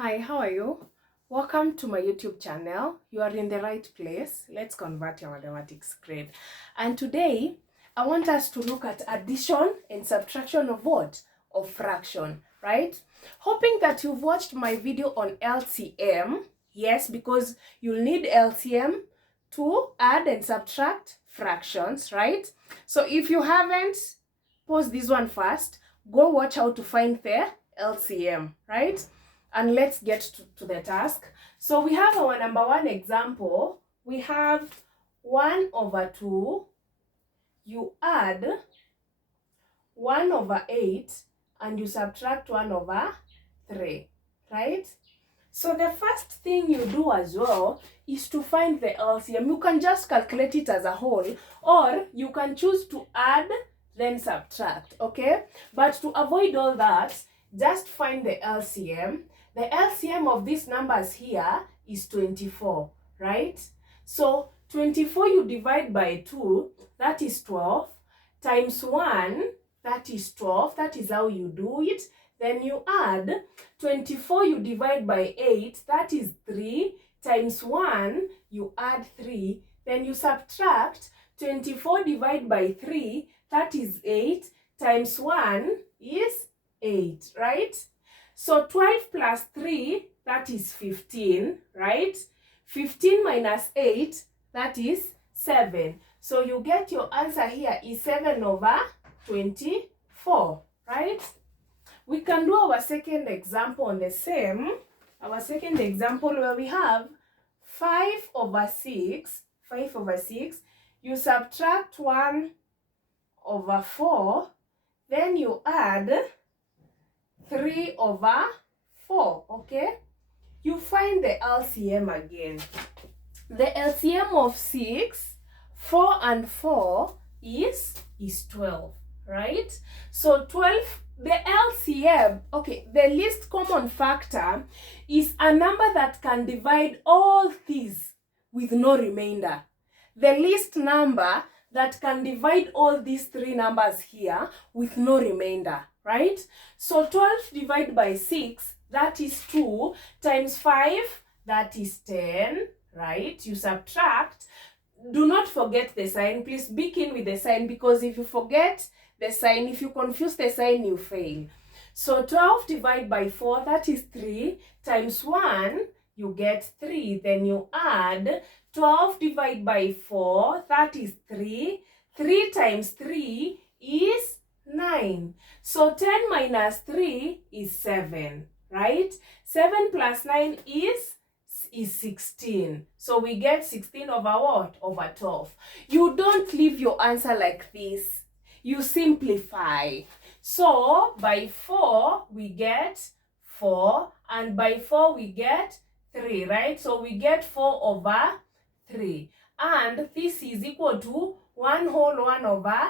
Hi, how are you? Welcome to my YouTube channel. You are in the right place. Let's convert your mathematics grade. And today, I want us to look at addition and subtraction of what? Of fraction, right? Hoping that you've watched my video on LCM. Yes, because you'll need LCM to add and subtract fractions, right? So if you haven't, pause this one first. Go watch how to find the LCM, right? And let's get to the task. So we have our number one example. We have 1 over 2. You add 1 over 8 and you subtract 1 over 3, right? So the first thing you do as well is to find the LCM. You can just calculate it as a whole, or you can choose to add then subtract, okay? But to avoid all that, just find the LCM. The LCM of these numbers here is 24, right? So 24 you divide by 2, that is 12, times 1, that is 12. That is how you do it. Then you add 24 you divide by 8, that is 3, times 1, you add 3. Then you subtract 24 divided by 3, that is 8, times 1 is 8, right? So 12 plus 3, that is 15, right? 15 minus 8, that is 7. So you get your answer here is 7 over 24, right? We can do our second example on the same. Our second example where we have 5 over 6. 5 over 6. You subtract 1 over 4. Then you add 3 over 4, okay? You find the LCM again. The LCM of 6, 4 and 4 is 12, right? So 12, the LCM, okay, the least common factor is a number that can divide all these with no remainder. The least number that can divide all these three numbers here with no remainder, right? So 12 divided by 6, that is 2, times 5, that is 10, right? You subtract. Do not forget the sign. Please begin with the sign, because if you forget the sign, if you confuse the sign, you fail. So 12 divided by 4, that is 3, times 1, you get 3. Then you add 12 divided by 4, that is 3. 3 times 3 is 9. So 10 minus 3 is 7, right? 7 plus 9 is 16. So we get 16 over what? Over 12. You don't leave your answer like this. You simplify. So by 4 we get 4, and by 4 we get 3, right? So we get 4 over 3. And this is equal to 1 whole 1 over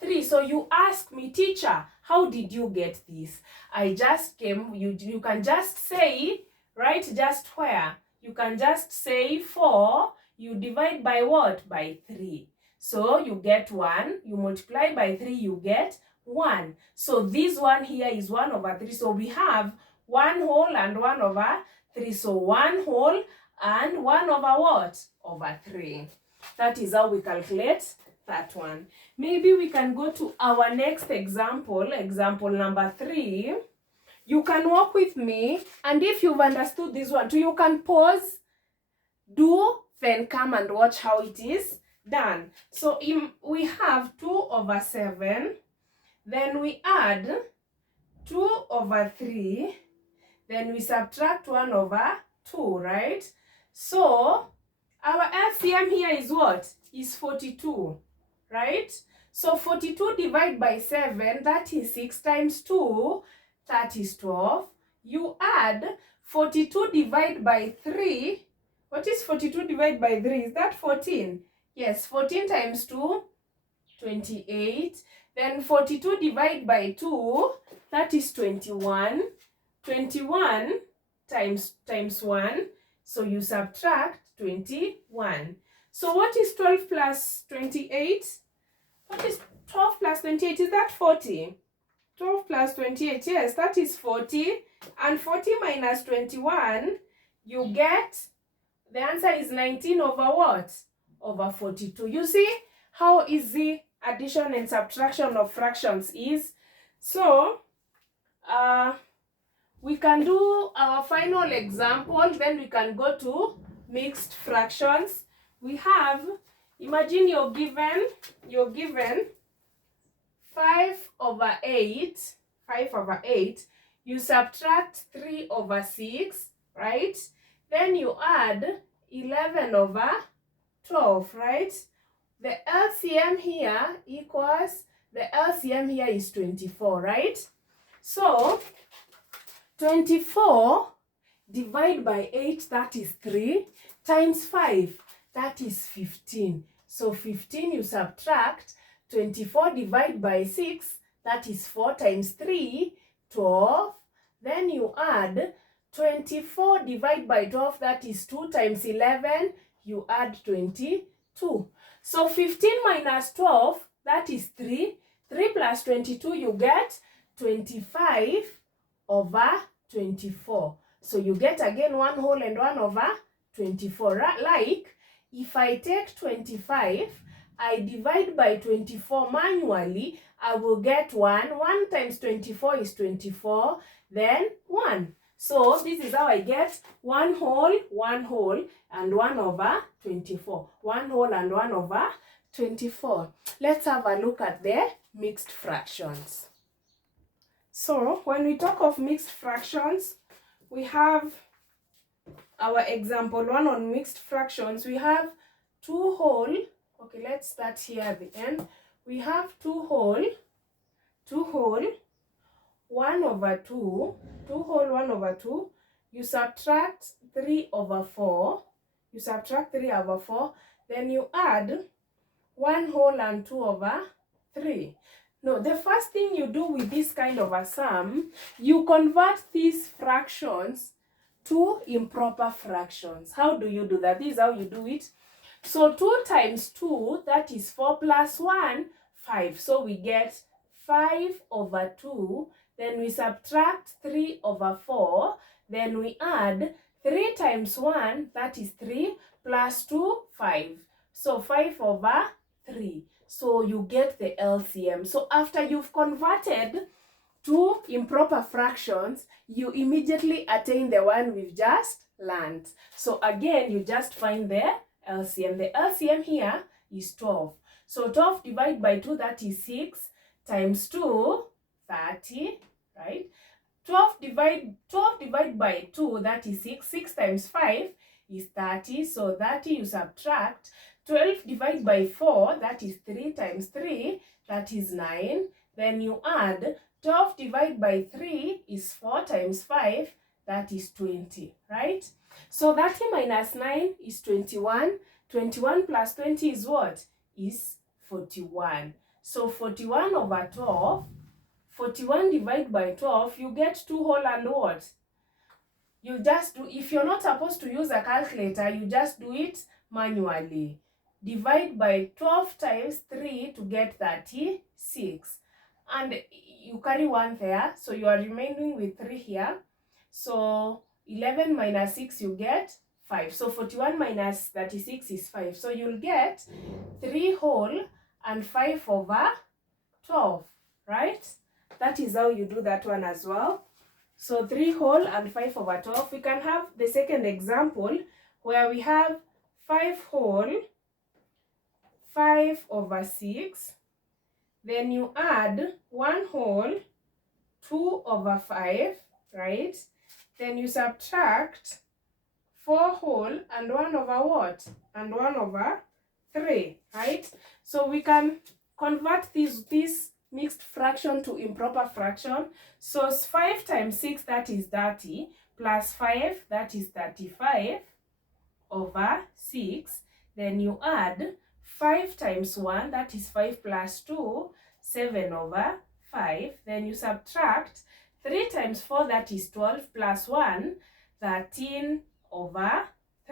3. So you ask me, teacher, how did you get this? I just came, you can just say, right, just where? You can just say 4, you divide by what? By 3. So you get 1, you multiply by 3, you get 1. So this one here is 1 over 3. So we have 1 whole and 1 over 3. So 1 whole and 1 over what? Over 3. That is how we calculate that one. Maybe we can go to our next example, example number 3. You can walk with me, and if you've understood this one too, you can pause, do, then come and watch how it is done. So we have 2 over 7, then we add 2 over 3, then we subtract 1 over 2, right? So our LCM here is what? Is 42, right? So 42 divided by 7, that is 6, times 2, that is 12. You add 42 divided by 3. What is 42 divided by 3? Is that 14? Yes, 14 times 2, 28. Then 42 divided by 2, that is 21. 21 times 1. So you subtract 21. So what is 12 plus 28? What is 12 plus 28? Is that 40? 12 plus 28, yes, that is 40. And 40 minus 21, you get, the answer is 19 over what? Over 42. You see how easy addition and subtraction of fractions is? So, we can do our final example, then we can go to mixed fractions. We have, imagine you're given 5 over 8, you subtract 3 over 6, right? Then you add 11 over 12, right? The LCM here is 24, right? So, 24 divided by 8, that is 3, times 5, that is 15. So 15 you subtract, 24 divided by 6, that is 4 times 3, 12. Then you add 24 divided by 12, that is 2 times 11, you add 22. So 15 minus 12, that is 3. 3 plus 22, you get 25 over 24. So you get again 1 whole and 1 over 24. Like, if I take 25, I divide by 24 manually, I will get 1. 1 times 24 is 24, then 1. So this is how I get 1 whole, and 1 over 24. 1 whole and 1 over 24. Let's have a look at the mixed fractions. So when we talk of mixed fractions, we have our example 1 on mixed fractions. We have 2 whole. Okay, let's start here at the end. We have 2 whole, 1 over 2, 2 whole, 1 over 2. You subtract 3 over 4. Then you add 1 whole and 2 over 3. No, the first thing you do with this kind of a sum, you convert these fractions to improper fractions. How do you do that? This is how you do it. So 2 times 2, that is 4 plus 1, 5. So we get 5 over 2. Then we subtract 3 over 4. Then we add 3 times 1, that is 3, plus 2, 5. So 5 over 3. So you get the LCM. So after you've converted to improper fractions, you immediately attain the one we've just learned. So again, you just find the LCM. The LCM here is 12. So 12 divided by 2, that is 6, times 2, 30, right? 12 divided by 2, that is 6. 6 times 5 is 30. So 30 you subtract. 12 divided by 4, that is 3 times 3, that is 9. Then you add 12 divided by 3 is 4 times 5, that is 20, right? So 30 minus 9 is 21. 21 plus 20 is what? Is 41. So 41 over 12, 41 divided by 12, you get 2 whole and what? You just do, if you're not supposed to use a calculator, you just do it manually. Divide by 12 times 3 to get 36. And you carry 1 there, so you are remaining with 3 here. So 11 minus 6, you get 5. So 41 minus 36 is 5. So you'll get 3 whole and 5 over 12, right? That is how you do that one as well. So 3 whole and 5 over 12. We can have the second example where we have 5 whole, 5 over 6. Then you add 1 whole, 2 over 5, right? Then you subtract 4 whole and 1 over what? And 1 over 3, right? So we can convert this mixed fraction to improper fraction. So 5 times 6, that is 30, plus 5, that is 35 over 6. Then you add 5 times 1, that is 5 plus 2, 7 over 5. Then you subtract 3 times 4, that is 12, plus 1, 13 over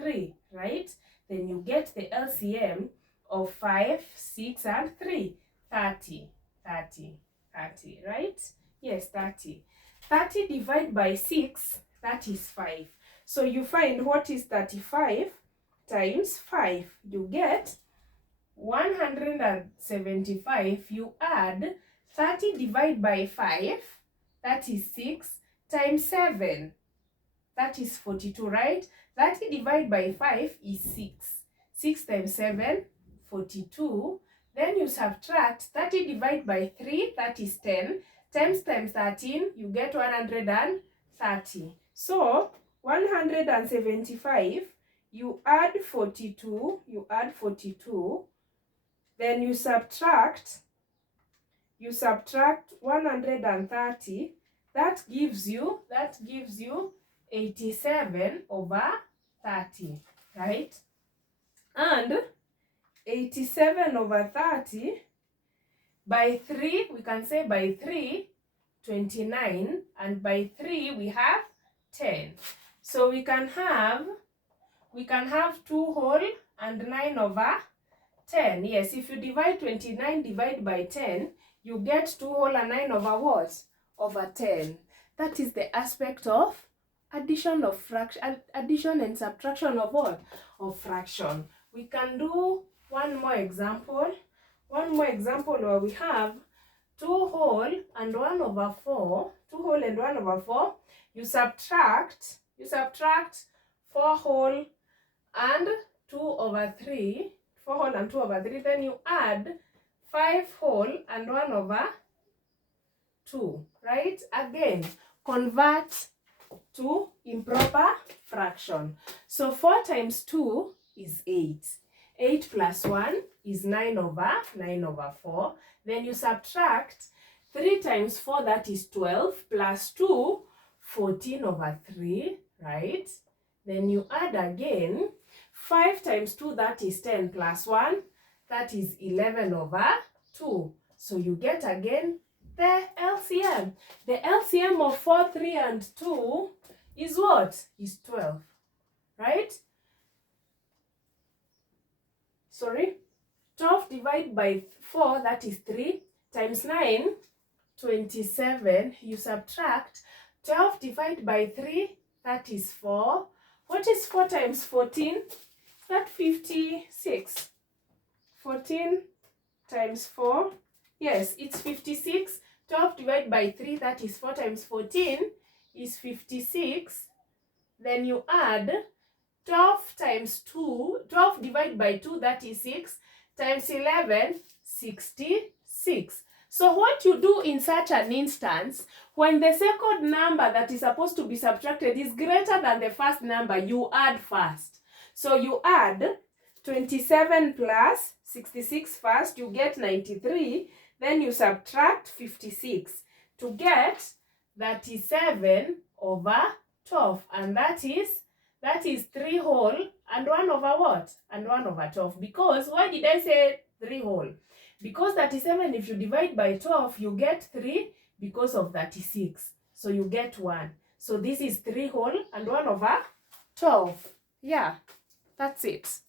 3, right? Then you get the LCM of 5, 6, and 3, 30, right? Yes, 30. 30 divided by 6, that is 5. So you find what is 35 times 5. You get 175. You add 30 divided by 5, that is 6, times 7. That is 42, right? 30 divided by 5 is 6. 6 times 7, 42. Then you subtract 30 divided by 3, that is 10. 10 times 13, you get 130. So, 175, you add 42, then you subtract 130, that gives you 87 over 30, right? And 87 over 30 by 3, we can say by 3, 29, and by 3 we have 10. So we can have 2 whole and 9 over 10. Yes, if you divide 29 divide by 10, you get 2 whole and 9 over what? Over 10. That is the aspect of addition and subtraction of what? Of fraction. We can do one more example where we have 2 whole and 1 over 4. 2 whole and 1 over 4. You subtract 4 whole and 2 over 3. 4 whole and 2 over 3. Then you add 5 whole and 1 over 2. Right? Again, convert to improper fraction. So 4 times 2 is 8. 8 plus 1 is 9 over 4. Then you subtract 3 times 4, that is 12, plus 2, 14 over 3, right? Then you add again 5 times 2, that is 10, plus 1, that is 11 over 2. So you get again the LCM. The LCM of 4, 3, and 2 is what? Is 12, right? 12 divided by 4, that is 3, times 9, 27. You subtract 12 divided by 3, that is 4. What is 4 times 14? That 56. 14 times 4, yes, it's 56. 12 divided by 3, that is 4 times 14, is 56. Then you add 12 times 2, 12 divided by 2, that is 6, times 11, 66. So what you do in such an instance, when the second number that is supposed to be subtracted is greater than the first number, you add first. So you add 27 plus 66 first, you get 93. Then you subtract 56 to get 37 over 12. And that is 3 whole and 1 over what? And 1 over 12. Because, why did I say 3 whole? Because 37, if you divide by 12, you get 3 because of 36. So you get 1. So this is 3 whole and 1 over 12. Yeah, that's it.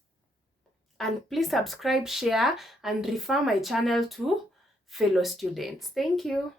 And please subscribe, share, and refer my channel to fellow students. Thank you.